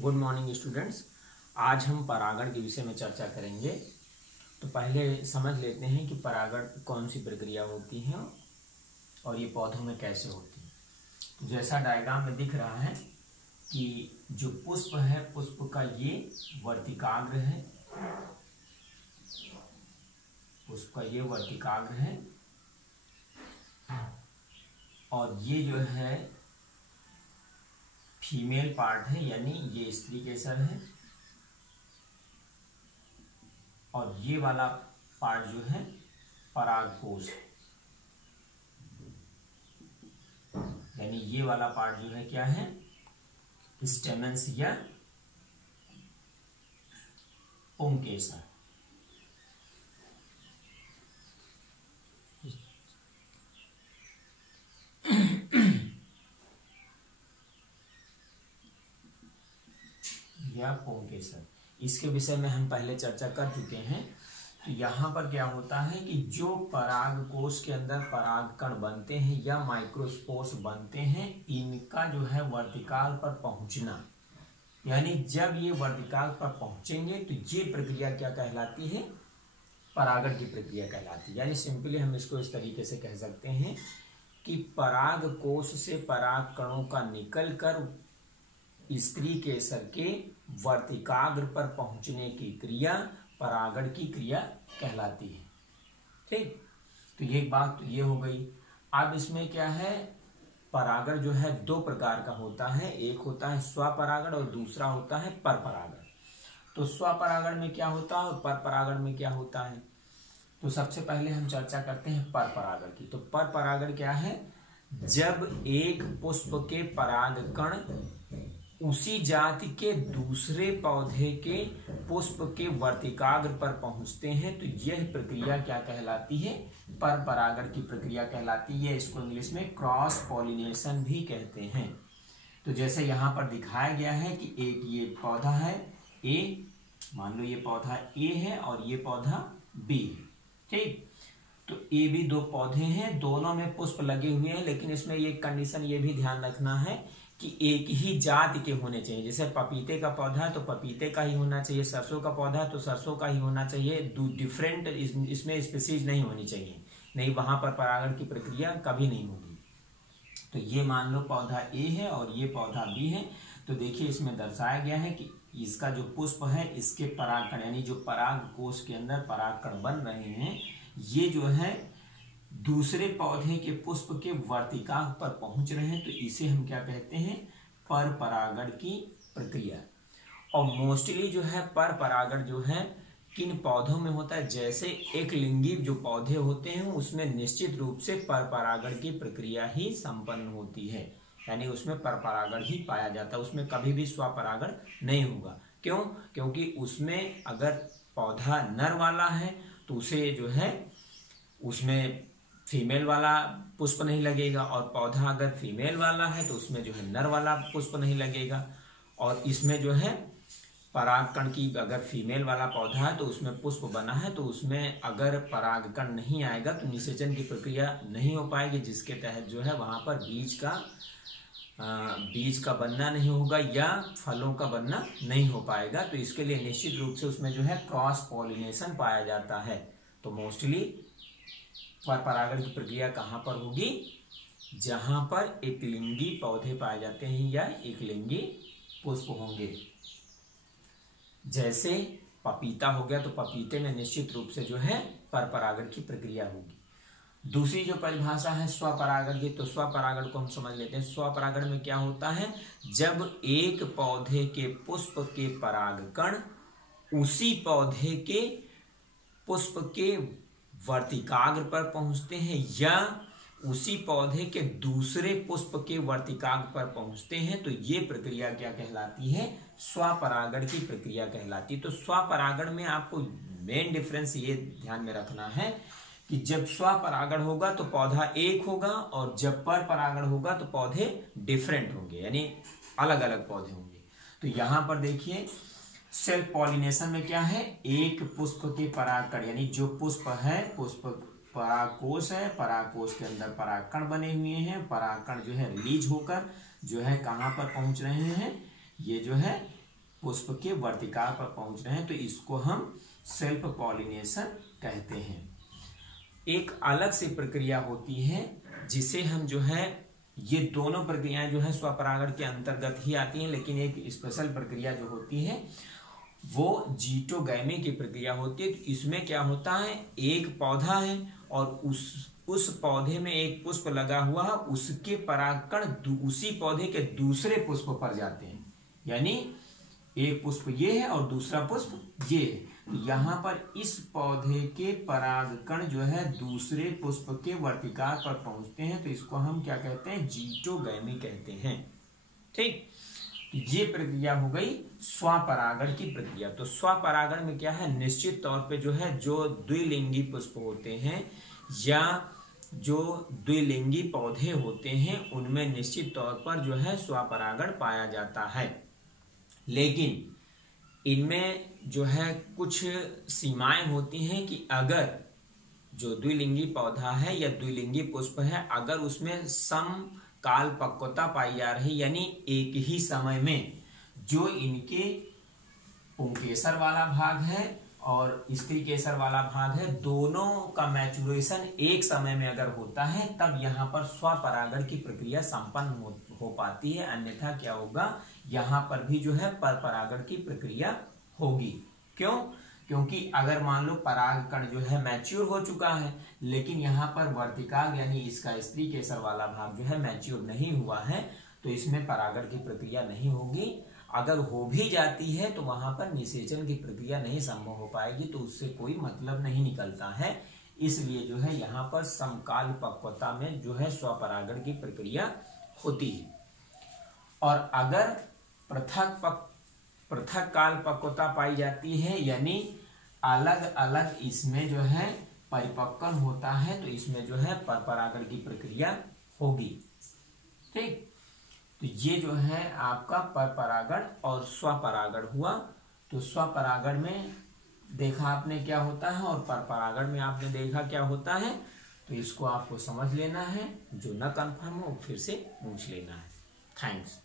Good morning students. आज हम परागण के विषय में चर्चा करेंगे। तो पहले समझ लेते हैं कि परागण कौन सी प्रक्रिया होती है और ये पौधों में कैसे होती है। तो जैसा डायग्राम में दिख रहा है कि जो पुष्प है, पुष्प का ये वर्तिकाग्र है, पुष्प का ये वर्तिकाग्र है और ये जो है फीमेल पार्ट है, यानी ये स्त्री केसर है और ये वाला पार्ट जो है परागकोश है, यानी ये वाला पार्ट जो है क्या है, स्टेमेंस या पुंकेसर। या पुंकेसर, इसके विषय में हम पहले चर्चा कर चुके हैं। तो यहाँ पर क्या होता है कि जो परागकोश के अंदर परागकण बनते हैं या माइक्रोस्पोर्स बनते हैं, इनका जो है वर्तिकाल पर पहुंचना, यानी जब ये वर्तिकाल पर पहुंचेंगे तो ये प्रक्रिया क्या कहलाती है, परागण की प्रक्रिया कहलाती है। यानी सिंपली हम इसको इस तरीके से कह सकते हैं कि परागकोश से परागकणों का निकलकर स्त्री केसर के वर्तिकाग्र पर पहुंचने की क्रिया परागण की क्रिया कहलाती है। ठीक, तो ये बात तो ये हो गई। अब इसमें क्या है, परागण जो है दो प्रकार का होता है, एक होता है स्वपरागण और दूसरा होता है परपरागण। तो स्वपरागण में क्या होता है और परपरागण में क्या होता है, तो सबसे पहले हम चर्चा करते हैं परपरागण की। तो परपरागण क्या है, जब एक पुष्प के परागकण उसी जाति के दूसरे पौधे के पुष्प के वर्तिकाग्र पर पहुंचते हैं तो यह प्रक्रिया क्या कहलाती है, परपरागण की प्रक्रिया कहलाती है। इसको इंग्लिश में क्रॉस पॉलिनेशन भी कहते हैं। तो जैसे यहाँ पर दिखाया गया है कि एक ये पौधा है ए, मान लो ये पौधा ए है और ये पौधा बी है। ठीक, तो ए बी दो पौधे हैं, दोनों में पुष्प लगे हुए हैं, लेकिन इसमें ये कंडीशन ये भी ध्यान रखना है कि एक ही जाति के होने चाहिए। जैसे पपीते का पौधा है तो पपीते का ही होना चाहिए, सरसों का पौधा है तो सरसों का ही होना चाहिए, डिफरेंट इसमें स्पीसीज नहीं होनी चाहिए, नहीं वहां पर परागण की प्रक्रिया कभी नहीं होगी। तो ये मान लो पौधा ए है और ये पौधा बी है। तो देखिए इसमें दर्शाया गया है कि इसका जो पुष्प है, इसके परागकण यानी जो परागकोश के अंदर परागकण बन रहे हैं, ये जो है दूसरे पौधे के पुष्प के वर्तिकाग्र पर पहुंच रहे हैं, तो इसे हम क्या कहते हैं, परपरागण की प्रक्रिया। और मोस्टली जो है परपरागण जो है किन पौधों में होता है, जैसे एक लिंगी जो पौधे होते हैं उसमें निश्चित रूप से परपरागण की प्रक्रिया ही संपन्न होती है, यानी उसमें परपरागण ही पाया जाता है, उसमें कभी भी स्वपरागण नहीं होगा। क्यों, क्योंकि उसमें अगर पौधा नर वाला है तो उसे जो है उसमें फीमेल वाला पुष्प नहीं लगेगा, और पौधा अगर फीमेल वाला है तो उसमें जो है नर वाला पुष्प नहीं लगेगा। और इसमें जो है परागकण की, अगर फीमेल वाला पौधा है तो उसमें पुष्प बना है तो उसमें अगर परागकण नहीं आएगा तो निषेचन की प्रक्रिया नहीं हो पाएगी, जिसके तहत जो है वहां पर बीज का बनना नहीं होगा या फलों का बनना नहीं हो पाएगा। तो इसके लिए निश्चित रूप से उसमें जो है क्रॉस पॉलिनेशन पाया जाता है। तो मोस्टली परपरागण की प्रक्रिया कहाँ पर होगी, जहां पर एकलिंगी पौधे पाए जाते हैं या एकलिंगी पुष्प होंगे। जैसे पपीता हो गया तो पपीते में निश्चित रूप से जो है परपरागण की प्रक्रिया होगी। दूसरी जो परिभाषा है स्वपरागण की, तो स्वपरागण को हम समझ लेते हैं। स्वपरागण में क्या होता है, जब एक पौधे के पुष्प के परागकण उसी पौधे के पुष्प के वर्तिकाग्र पर पहुंचते हैं या उसी पौधे के दूसरे पुष्प के वर्तिकाग्र पर पहुंचते हैं, तो ये प्रक्रिया क्या कहलाती है, स्वपरागण की प्रक्रिया कहलाती है। तो स्वपरागण में आपको मेन डिफरेंस ये ध्यान में रखना है कि जब स्वपरागण होगा तो पौधा एक होगा और जब परपरागण होगा तो पौधे डिफरेंट होंगे, यानी अलग अलग पौधे होंगे। तो यहां पर देखिए सेल्फ पॉलिनेशन में क्या है, एक पुष्प के परागकण, यानी जो पुष्प है, पुष्प परागकोश है, परागकोश के अंदर परागकण बने हुए हैं, परागकण जो है रिलीज होकर जो है कहाँ पर पहुंच रहे हैं, ये जो है पुष्प के वर्तिकार पर पहुंच रहे हैं, तो इसको हम सेल्फ पॉलिनेशन कहते हैं। एक अलग सी प्रक्रिया होती है जिसे हम जो है, ये दोनों प्रक्रियाएं जो है स्वपरागण के अंतर्गत ही आती हैं, लेकिन एक स्पेशल प्रक्रिया जो होती है वो जीटोगैमी की प्रक्रिया होती है। तो इसमें क्या होता है, एक पौधा है और उस पौधे में एक पुष्प लगा हुआ है, उसके परागकण उसी पौधे के दूसरे पुष्प पर जाते हैं, यानी एक पुष्प ये है और दूसरा पुष्प ये है। तो यहाँ पर इस पौधे के परागकण जो है दूसरे पुष्प के वर्तिकार पर पहुंचते हैं, तो इसको हम क्या कहते हैं, जीटोगैमी कहते हैं। ठीक, ये प्रक्रिया हो गई स्वपरागण की प्रक्रिया। तो स्वपरागण में क्या है, निश्चित तौर पे जो है जो द्विलिंगी पुष्प होते हैं या जो द्विलिंगी पौधे होते हैं उनमें निश्चित तौर पर जो है स्वपरागण पाया जाता है, लेकिन इनमें जो है कुछ सीमाएं होती हैं कि अगर जो द्विलिंगी पौधा है या द्विलिंगी पुष्प है, अगर उसमें समकाल पक्वता पाई जा रही, यानी एक ही समय में जो इनके पुंकेसर वाला भाग है और स्त्री केसर वाला भाग है, दोनों का मैचुरेशन एक समय में अगर होता है, तब यहाँ पर स्वपरागण की प्रक्रिया संपन्न हो पाती है। अन्यथा क्या होगा, यहाँ पर भी जो है परपरागण की प्रक्रिया होगी। क्यों? क्योंकि अगर मान लो परागकण जो है मैच्योर हो चुका है, लेकिन यहाँ पर वर्तिकाग्र यानी इसका स्त्री केसर वाला भाग जो है मैच्योर नहीं हुआ है, तो इसमें परागण की प्रक्रिया नहीं होगी। अगर हो भी जाती है तो वहां पर निषेचन की प्रक्रिया नहीं संभव हो पाएगी, तो उससे कोई मतलब नहीं निकलता है। इसलिए जो है यहाँ पर समकाल पक्वता में जो है स्वपरागण की प्रक्रिया होती है। और अगर पृथक काल पक्वता पाई जाती है, यानी अलग अलग इसमें जो है परिपक्वन होता है, तो इसमें जो है परपरागण की प्रक्रिया होगी। ठीक, तो ये जो है आपका परपरागण और स्वपरागण हुआ। तो स्वपरागण में देखा आपने क्या होता है और परपरागण में आपने देखा क्या होता है, तो इसको आपको समझ लेना है। जो न कंफर्म हो फिर से पूछ लेना है। थैंक्स।